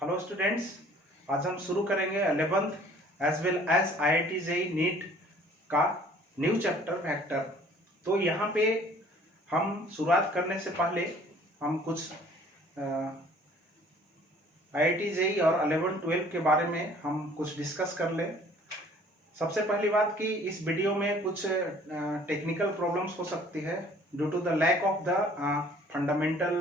Hello students, आज हम शुरू करेंगे 11th as well as IIT JEE NEET का न्यू चैप्टर वेक्टर। तो यहाँ पे हम शुरुआत करने से पहले हम कुछ IIT JEE और 11-12 के बारे में हम कुछ डिस्कस कर लें। सबसे पहली बात कि इस वीडियो में कुछ टेक्निकल प्रॉब्लम्स हो सकती है due to the lack of the fundamental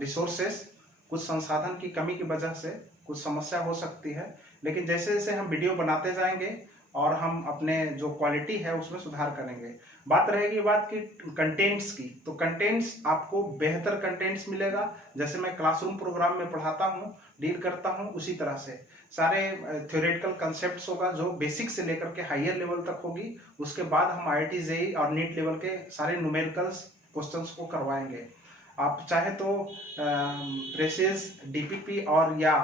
resources. कुछ संसाधन की कमी की वजह से कुछ समस्या हो सकती है, लेकिन जैसे जैसे हम वीडियो बनाते जाएंगे और हम अपने जो क्वालिटी है उसमें सुधार करेंगे। बात रहेगी बात की कंटेंट्स की, तो कंटेंट्स आपको बेहतर कंटेंट्स मिलेगा। जैसे मैं क्लासरूम प्रोग्राम में पढ़ाता हूँ, डील करता हूँ, उसी तरह से सारे थ्योरेटिकल कंसेप्ट्स होगा जो बेसिक से लेकर के हायर लेवल तक होगी। उसके बाद हम IIT JEE और नीट लेवल के सारे न्यूमेरिकल्स क्वेश्चंस को करवाएंगे। आप चाहे तो प्रेसियस DPP और या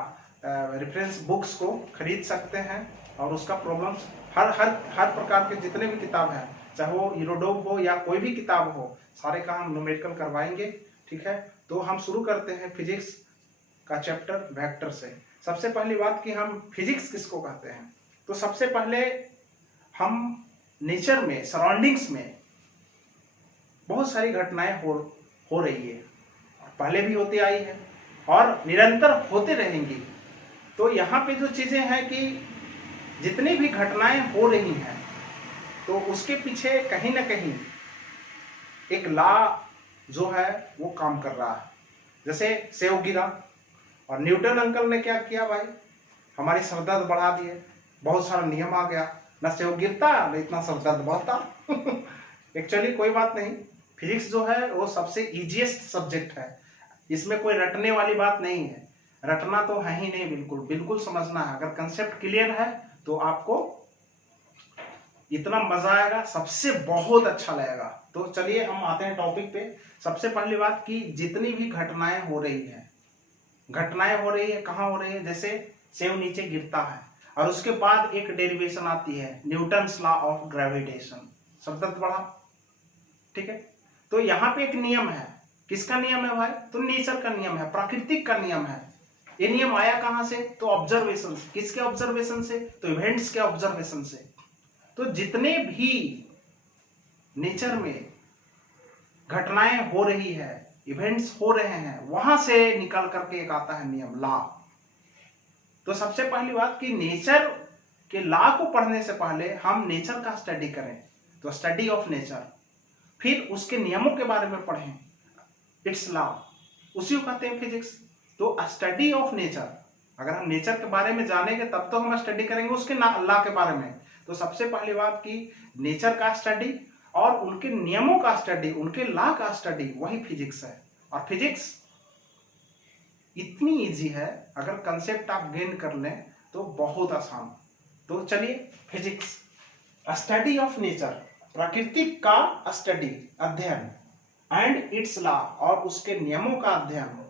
रेफरेंस बुक्स को खरीद सकते हैं और उसका प्रॉब्लम्स हर हर हर प्रकार के जितने भी किताब हैं, चाहे वो यूरोडोप हो या कोई भी किताब हो, सारे का हम न्यूमेरिकल करवाएंगे। ठीक है, तो हम शुरू करते हैं फिजिक्स का चैप्टर वेक्टर से। सबसे पहली बात कि हम फिजिक्स किसको कहते हैं, तो सबसे पहले हम नेचर में, सराउंडिंग्स में बहुत सारी घटनाएं हो रही है, पहले भी होती आई है और निरंतर होते रहेंगी। तो यहाँ पे जो चीजें हैं कि जितनी भी घटनाएं हो रही हैं तो उसके पीछे कहीं ना कहीं एक लॉ जो है वो काम कर रहा है। जैसे सेव गिरा और न्यूटन अंकल ने क्या किया भाई, हमारी सरदर्द बढ़ा दिए, बहुत सारा नियम आ गया, ना सेव गिरता ना इतना सरदर्द बढ़ता। एक्चुअली कोई बात नहीं, फिजिक्स जो है वो सबसे इजीएस्ट सब्जेक्ट है, इसमें कोई रटने वाली बात नहीं है। रटना तो है ही नहीं, बिल्कुल बिल्कुल समझना है। अगर कंसेप्ट क्लियर है तो आपको इतना मजा आएगा, सबसे बहुत अच्छा लगेगा। तो चलिए हम आते हैं टॉपिक पे। सबसे पहली बात कि जितनी भी घटनाएं हो रही है कहाँ हो रही है, जैसे सेव नीचे गिरता है और उसके बाद एक डेरिवेशन आती है न्यूटन्स लॉ ऑफ ग्रेविटेशन, सरदर्द बढ़ा। ठीक है, तो यहाँ पे एक नियम है, किसका नियम है भाई, तो नेचर का नियम है, प्राकृतिक का नियम है। ये नियम आया कहां से, तो ऑब्जर्वेशन से। किसके ऑब्जर्वेशन से, तो इवेंट्स के ऑब्जर्वेशन से। तो जितने भी नेचर में घटनाएं हो रही है, इवेंट्स हो रहे हैं, वहां से निकल करके एक आता है नियम, लॉ। तो सबसे पहली बात कि नेचर के लॉ को पढ़ने से पहले हम नेचर का स्टडी करें, तो स्टडी ऑफ नेचर, फिर उसके नियमों के बारे में पढ़ें, इट्स लॉ, उसी को कहते हैं फिजिक्स। तो स्टडी ऑफ नेचर, अगर हम नेचर के बारे में जानेंगे तब तो हम स्टडी करेंगे उसके लॉ के बारे में। तो सबसे पहली बात कि नेचर का स्टडी और उनके नियमों का स्टडी, उनके लॉ का स्टडी, वही फिजिक्स है। और फिजिक्स इतनी इजी है, अगर कंसेप्ट आप गेन कर लें तो बहुत आसान। तो चलिए, फिजिक्स स्टडी ऑफ नेचर, प्राकृतिक का स्टडी, अध्ययन, एंड इट्स लॉ, और उसके नियमों का अध्ययन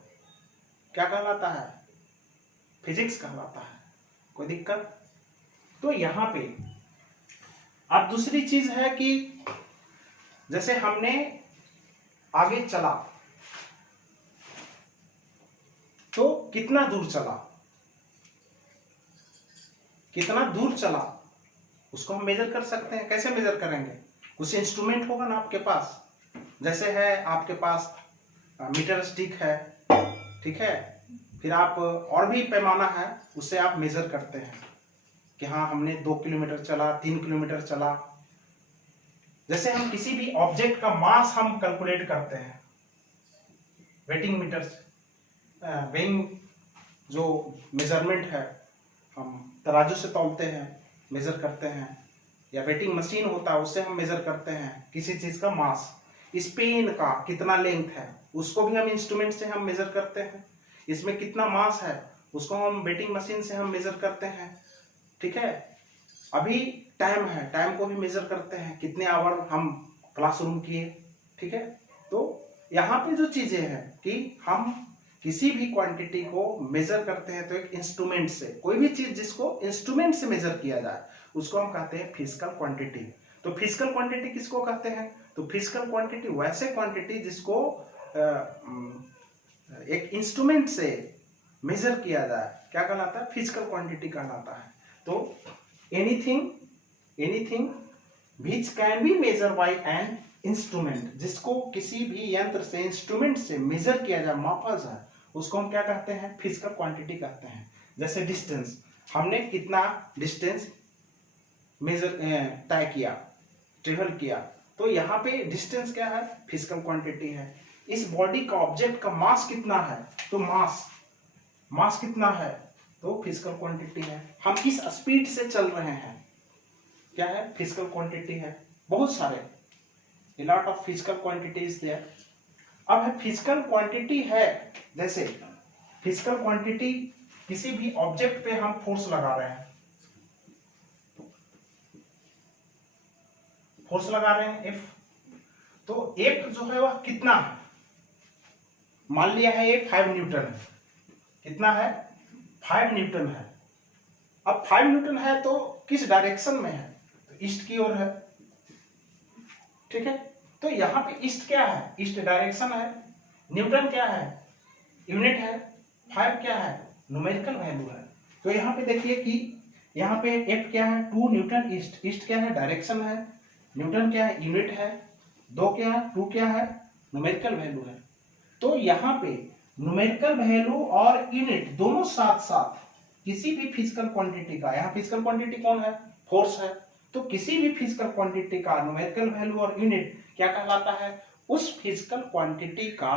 क्या कहलाता है, फिजिक्स कहलाता है। कोई दिक्कत, तो यहां पे अब दूसरी चीज है कि जैसे हमने आगे चला तो कितना दूर चला उसको हम मेजर कर सकते हैं। कैसे मेजर करेंगे, कुछ इंस्ट्रूमेंट होगा ना आपके पास, जैसे है आपके पास मीटर स्टिक है, ठीक है, फिर आप और भी पैमाना है, उससे आप मेजर करते हैं कि हाँ हमने 2 किलोमीटर चला, 3 किलोमीटर चला। जैसे हम किसी भी ऑब्जेक्ट का मास हम कैलकुलेट करते हैं वेटिंग मीटर से, वेइंग जो मेजरमेंट है, हम तराजू से तौलते हैं, मेजर करते हैं, या वेटिंग मशीन होता है उससे हम मेजर करते हैं किसी चीज का मास। इस पेन का कितना लेंथ है उसको भी हम इंस्ट्रूमेंट से हम मेजर करते हैं। इसमें कितना मास है उसको हम वेटिंग मशीन से हम मेजर करते हैं। ठीक है, अभी टाइम है, टाइम को भी मेजर करते हैं, कितने आवर हम क्लासरूम किए। ठीक है, तो यहाँ पे जो चीजें हैं कि हम किसी भी क्वांटिटी को मेजर करते हैं तो एक इंस्ट्रूमेंट से, कोई भी चीज जिसको इंस्ट्रूमेंट से मेजर किया जाए उसको हम कहते हैं फिजिकल क्वांटिटी। तो फिजिकल क्वांटिटी किसको कहते हैं, तो फिजिकल क्वांटिटी वैसे क्वांटिटी जिसको एक इंस्ट्रूमेंट से मेजर किया जाए, क्या कहलाता है? फिजिकल क्वांटिटी कहलाता है। तो anything which can be measure by an instrument, जिसको किसी भी यंत्र से, इंस्ट्रूमेंट से मेजर किया जाए, मापा जाए, उसको हम क्या कहते हैं? फिजिकल क्वांटिटी कहते हैं। जैसे डिस्टेंस, हमने कितना डिस्टेंस मेजर तय किया, ट्रेवल किया, तो यहाँ पे डिस्टेंस क्या है? फिजिकल क्वांटिटी है। इस बॉडी का, ऑब्जेक्ट का मास कितना है? तो मास कितना है? तो फिजिकल क्वांटिटी है। हम किस स्पीड से चल रहे हैं, क्या है? फिजिकल क्वांटिटी है। बहुत सारे, a lot of physical quantity is there। अब है फिजिकल क्वांटिटी है, जैसे फिजिकल क्वांटिटी, किसी भी ऑब्जेक्ट पे हम फोर्स लगा रहे हैं, F, तो F जो है वह कितना है? मान लिया है ये 5 न्यूटन है। कितना है? 5 न्यूटन है। अब 5 न्यूटन है तो किस डायरेक्शन में है? तो ईस्ट की ओर है, ठीक है। तो यहाँ पे ईस्ट क्या है? ईस्ट डायरेक्शन है। न्यूटन क्या है? यूनिट है। 5 क्या है? न्यूमेरिकल वैल्यू है। तो यहाँ पे देखिए कि यहाँ पे F क्या है? 2 न्यूटन ईस्ट। ईस्ट क्या है? डायरेक्शन है। न्यूटन क्या है? यूनिट है। 2 क्या है? 2 क्या है? न्यूमेरिकल वैल्यू है। तो यहाँ पे न्यूमेरिकल वैल्यू और यूनिट दोनों साथ साथ किसी भी फिजिकल क्वांटिटी का, यहाँ फिजिकल क्वांटिटी कौन है? फोर्स है। तो किसी भी फिजिकल क्वांटिटी का न्यूमेरिकल वैल्यू और यूनिट क्या कहलाता है? उस फिजिकल क्वांटिटी का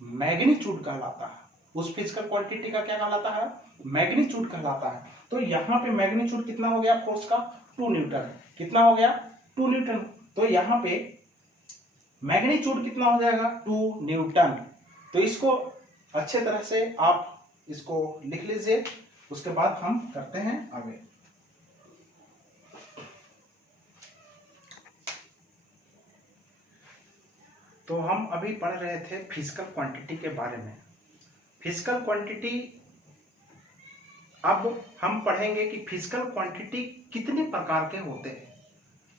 मैग्नीट्यूड कहलाता है। उस फिजिकल क्वांटिटी का क्या कहलाता है? मैग्नीट्यूड कहलाता है। तो यहाँ पे मैग्नीट्यूड कितना हो गया फोर्स का? 2 न्यूटन। कितना हो गया? 2 न्यूटन। तो यहाँ पे मैग्नीट्यूड कितना हो जाएगा? 2 न्यूटन। तो इसको अच्छे तरह से आप इसको लिख लीजिए, उसके बाद हम करते हैं आगे। तो हम अभी पढ़ रहे थे फिजिकल क्वांटिटी के बारे में। फिजिकल क्वांटिटी, अब हम पढ़ेंगे कि फिजिकल क्वांटिटी कितने प्रकार के होते हैं,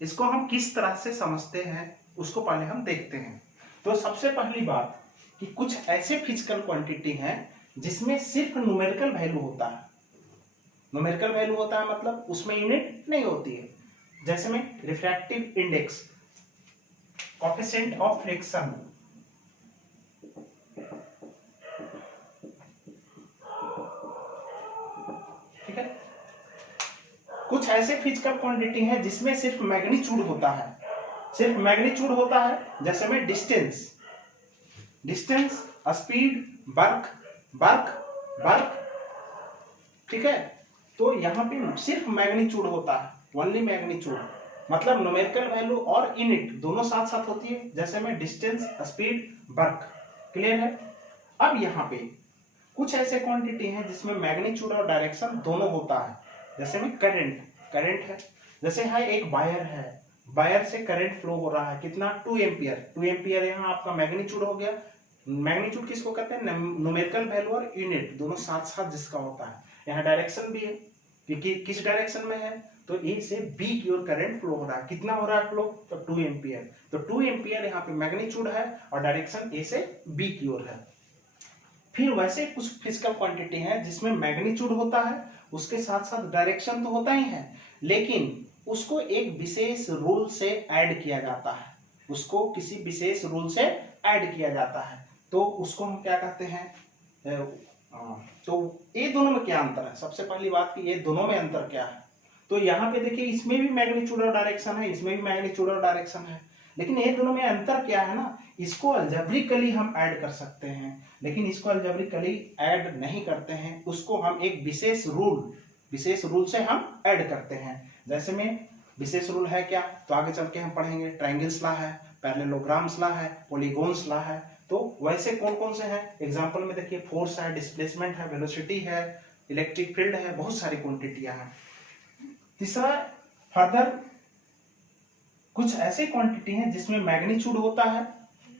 इसको हम किस तरह से समझते हैं, उसको पहले हम देखते हैं। तो सबसे पहली बात कि कुछ ऐसे फिजिकल क्वांटिटी हैं जिसमें सिर्फ न्यूमेरिकल वैल्यू होता है। न्यूमेरिकल वैल्यू होता है मतलब उसमें यूनिट नहीं होती है। जैसे में refractive index, coefficient of friction, ठीक है। कुछ ऐसे फिजिकल क्वांटिटी हैं जिसमें सिर्फ मैग्नीट्यूड होता है, सिर्फ मैग्नीट्यूड होता है। जैसे में डिस्टेंस, स्पीड, वर्क, ठीक है। तो यहाँ पे सिर्फ मैग्नीट्यूड होता है, ओनली मैग्नीट्यूड, मतलब न्यूमेरिकल वैल्यू और यूनिट दोनों साथ साथ होती है। जैसे में डिस्टेंस, स्पीड, वर्क, क्लियर है। अब यहाँ पे कुछ ऐसे क्वांटिटी हैं जिसमें मैग्नीट्यूड और डायरेक्शन दोनों होता है। जैसे में करंट है। जैसे है एक वायर है, वायर से करंट फ्लो हो रहा है, कितना? 2 एम्पियर। 2 एम्पियर यहाँ आपका मैग्नीट्यूड हो गया। मैग्नीट्यूड किसको कहते हैं? न्यूमेरिकल वैल्यू और यूनिट दोनों साथ साथ जिसका होता है। यहाँ डायरेक्शन भी है कि किस डायरेक्शन में है, तो ए से बी की ओर करंट फ्लो हो रहा है। कितना हो रहा है फ्लो? तो 2 एम्पियर। तो 2 एम्पियर यहाँ पे मैग्नीट्यूड है और डायरेक्शन ए से बी की ओर है। फिर वैसे कुछ फिजिकल क्वांटिटी है जिसमें मैग्नीट्यूड होता है, उसके साथ साथ डायरेक्शन तो होता ही है, लेकिन उसको एक विशेष रूल से ऐड किया जाता है, उसको किसी विशेष रूल से ऐड किया जाता है। तो उसको हम क्या कहते हैं? तो ये दोनों में क्या अंतर है? सबसे पहली बात कि ये दोनों में अंतर क्या है। तो यहाँ पे देखिए, इसमें भी मैग्नीट्यूड और डायरेक्शन है, इसमें भी मैग्नीट्यूड और डायरेक्शन है, लेकिन ये दोनों में अंतर क्या है ना, इसको अलजेब्रिकली हम ऐड कर सकते हैं, लेकिन इसको अलजेब्रिकली ऐड नहीं करते हैं, उसको हम एक विशेष रूल से हम ऐड करते हैं। जैसे में विशेष रूल है क्या, तो आगे चल के हम पढ़ेंगे। ट्रायंगल्स लॉ है, पैरेललोग्राम्स लॉ है, पॉलीगॉन्स लॉ है। तो वैसे कौन कौन से हैं? एग्जांपल में देखिए, फोर्स है, डिस्प्लेसमेंट है, वेलोसिटी है, इलेक्ट्रिक फील्ड है, बहुत सारी क्वांटिटियां हैं। तीसरा, फर्दर कुछ ऐसे क्वांटिटी हैं जिसमें मैग्नीट्यूड होता है,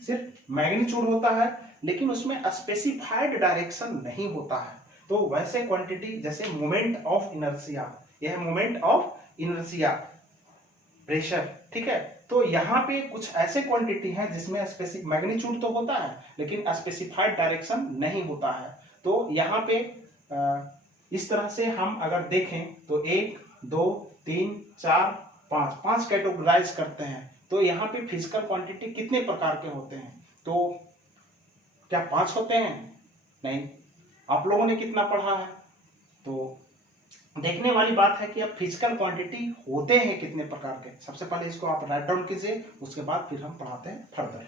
सिर्फ मैग्नीट्यूड होता है, लेकिन उसमें स्पेसिफाइड डायरेक्शन नहीं होता है। तो वैसे क्वांटिटी जैसे मोमेंट ऑफ इनर्शिया, यह है मोमेंट ऑफ इनर्शिया, प्रेशर, ठीक है। तो यहाँ पे कुछ ऐसे क्वांटिटी हैं जिसमें स्पेसिफिक मैग्नीट्यूड तो होता है, लेकिन स्पेसिफाइड डायरेक्शन नहीं होता है। तो यहाँ पे इस तरह से हम अगर देखें तो 1 2 3 4 5 कैटेगराइज करते हैं। तो यहाँ पे फिजिकल क्वांटिटी कितने प्रकार के होते हैं? तो क्या 5 होते हैं? नहीं। आप लोगों ने कितना पढ़ा है? तो देखने वाली बात है कि अब फिजिकल क्वांटिटी होते हैं कितने प्रकार के। सबसे पहले इसको आप राइट डाउन कीजिए, उसके बाद फिर हम पढ़ाते हैं फर्दर।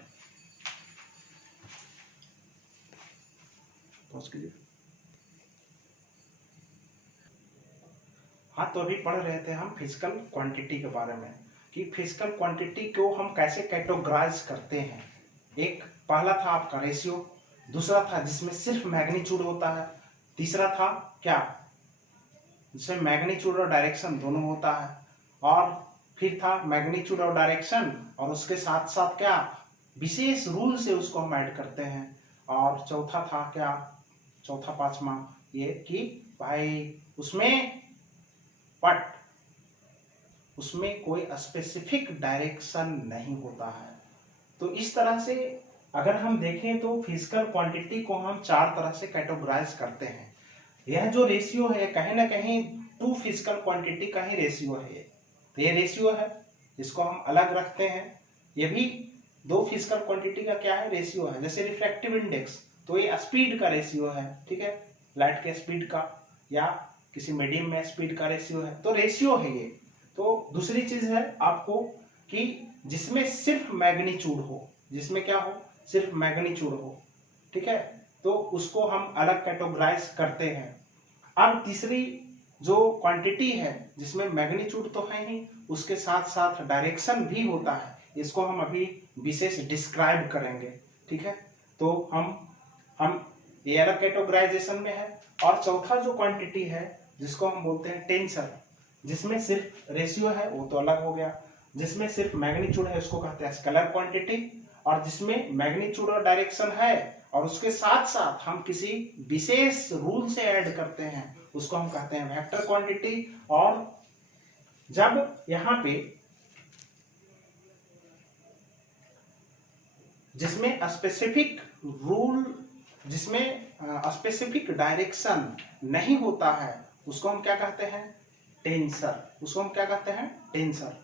हाँ, तो अभी पढ़ रहे थे हम फिजिकल क्वांटिटी के बारे में कि फिजिकल क्वांटिटी को हम कैसे कैटेगराइज करते हैं। एक पहला था आपका रेशियो, दूसरा था जिसमें सिर्फ मैग्नीट्यूड होता है, तीसरा था क्या, जिसमें मैग्नीट्यूड और डायरेक्शन दोनों होता है, और फिर था मैग्नीट्यूड और डायरेक्शन और उसके साथ साथ क्या विशेष रूल से उसको हम ऐड करते हैं, और चौथा था क्या, चौथा पांचवा ये कि भाई उसमें कोई स्पेसिफिक डायरेक्शन नहीं होता है। तो इस तरह से अगर हम देखें तो फिजिकल क्वांटिटी को हम 4 तरह से कैटेगराइज करते हैं। यह जो रेशियो है कहीं ना कहीं 2 फिजिकल क्वांटिटी का ही रेशियो है। तो ये रेशियो है, इसको हम अलग रखते हैं। ये भी 2 फिजिकल क्वांटिटी का क्या है, रेशियो है। जैसे रिफ्रैक्टिव इंडेक्स, तो ये स्पीड का रेशियो है, ठीक है, लाइट के स्पीड का या किसी मीडियम में स्पीड का रेशियो है, तो रेशियो है ये। तो दूसरी चीज है आपको कि जिसमें सिर्फ मैग्नीट्यूड हो, जिसमें क्या हो, सिर्फ मैग्नीट्यूड हो, ठीक है, तो उसको हम अलग कैटेगराइज करते हैं। अब तीसरी जो क्वांटिटी है जिसमें मैग्नीट्यूड तो है ही, उसके साथ साथ डायरेक्शन भी होता है, इसको हम अभी विशेष डिस्क्राइब करेंगे, ठीक है। तो हम ये अलग कैटेगराइजेशन में है। और चौथा जो क्वांटिटी है जिसको हम बोलते हैं टेंसर, जिसमें सिर्फ रेशियो है वो तो अलग हो गया, जिसमें सिर्फ मैग्नीट्यूड है उसको कहते हैं स्केलर क्वांटिटी, और जिसमें मैग्नीट्यूड और डायरेक्शन है और उसके साथ साथ हम किसी विशेष रूल से ऐड करते हैं उसको हम कहते हैं वेक्टर क्वांटिटी। और जब यहाँ पे जिसमें स्पेसिफिक रूल, जिसमें स्पेसिफिक डायरेक्शन नहीं होता है उसको हम क्या कहते हैं, टेंसर, उसको हम क्या कहते हैं, टेंसर।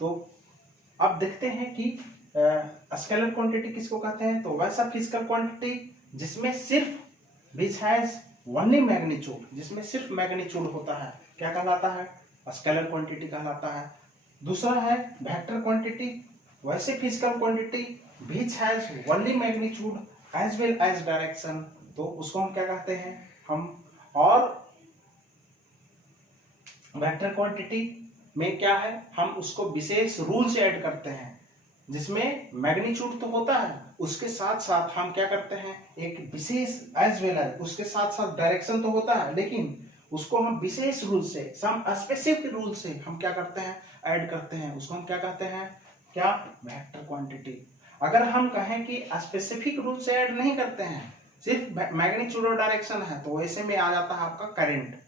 तो अब देखते हैं कि स्केलर क्वांटिटी किसको कहते हैं। तो वैसा फिजिकल क्वांटिटी जिसमें सिर्फ विच हैज ओनली मैग्नीट्यूड, जिसमें सिर्फ मैग्नीट्यूड होता है, क्या कहलाता है, स्केलर क्वांटिटी कहलाता है। दूसरा है वेक्टर क्वांटिटी, वैसे physical quantity which has only magnitude as well as direction, तो उसको हम क्या कहते हैं, हम। और वेक्टर क्वांटिटी में क्या है, हम उसको विशेष रूल से ऐड करते हैं, जिसमें मैग्नीट्यूड तो होता है, उसके साथ साथ हम क्या करते हैं, एक विशेष एज वेल एज, उसके साथ साथ डायरेक्शन तो होता है लेकिन उसको हम विशेष रूल से, सम स्पेसिफिक रूल से हम क्या करते हैं, ऐड करते हैं, उसको हम क्या कहते हैं, क्या, वेक्टर क्वांटिटी। अगर हम कहें कि स्पेसिफिक रूल से ऐड नहीं करते हैं, सिर्फ मैग्नीट्यूड और डायरेक्शन है, तो ऐसे में आ जाता है आपका करंट।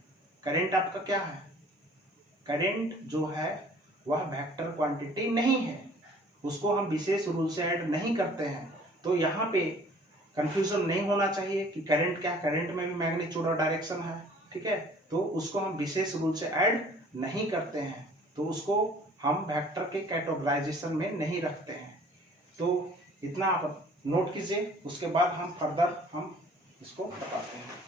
करंट आपका क्या है, करंट जो है वह वेक्टर क्वांटिटी नहीं है, उसको हम विशेष रूल से ऐड नहीं करते हैं। तो यहाँ पे कंफ्यूजन नहीं होना चाहिए कि करंट क्या, करंट में भी मैग्नीट्यूड और डायरेक्शन है, ठीक है, तो उसको हम विशेष रूल से ऐड नहीं करते हैं, तो उसको हम वेक्टर के कैटेगराइजेशन में नहीं रखते हैं। तो इतना आप नोट कीजिए, उसके बाद हम फर्दर हम इसको बताते हैं।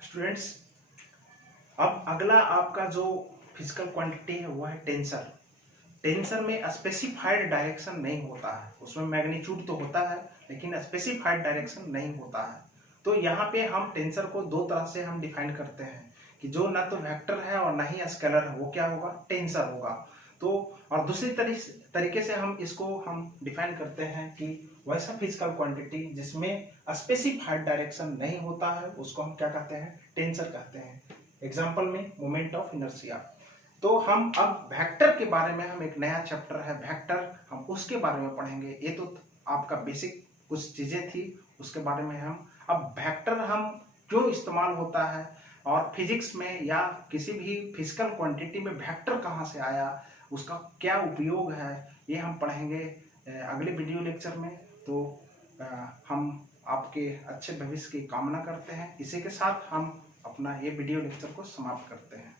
स्टूडेंट्स, अब अगला आपका जो फिजिकल क्वांटिटी है वो है टेंसर। टेंसर में स्पेसिफाइड डायरेक्शन नहीं होता है, उसमें मैग्नीट्यूड तो होता है लेकिन स्पेसिफाइड डायरेक्शन नहीं होता है। तो यहाँ पे हम टेंसर को 2 तरह से हम डिफाइन करते हैं कि जो ना तो वेक्टर है और ना ही स्केलर है, वो क्या होगा, टेंसर होगा। तो और दूसरी तरीके से हम इसको हम डिफाइन करते हैं कि वैसा फिजिकल क्वांटिटी जिसमें स्पेसिफाइड डायरेक्शन नहीं होता है उसको हम क्या कहते हैं, टेंसर कहते हैं। एग्जांपल में मोमेंट ऑफ इनर्शिया। तो हम अब वेक्टर के बारे में, हम एक नया चैप्टर है वेक्टर, हम उसके बारे में पढ़ेंगे। ये तो आपका बेसिक कुछ चीजें थी, उसके बारे में हम अब वेक्टर हम क्यों इस्तेमाल होता है और फिजिक्स में या किसी भी फिजिकल क्वांटिटी में वेक्टर कहाँ से आया, उसका क्या उपयोग है, ये हम पढ़ेंगे अगले वीडियो लेक्चर में। तो हम आपके अच्छे भविष्य की कामना करते हैं। इसी के साथ हम अपना ये वीडियो लेक्चर को समाप्त करते हैं।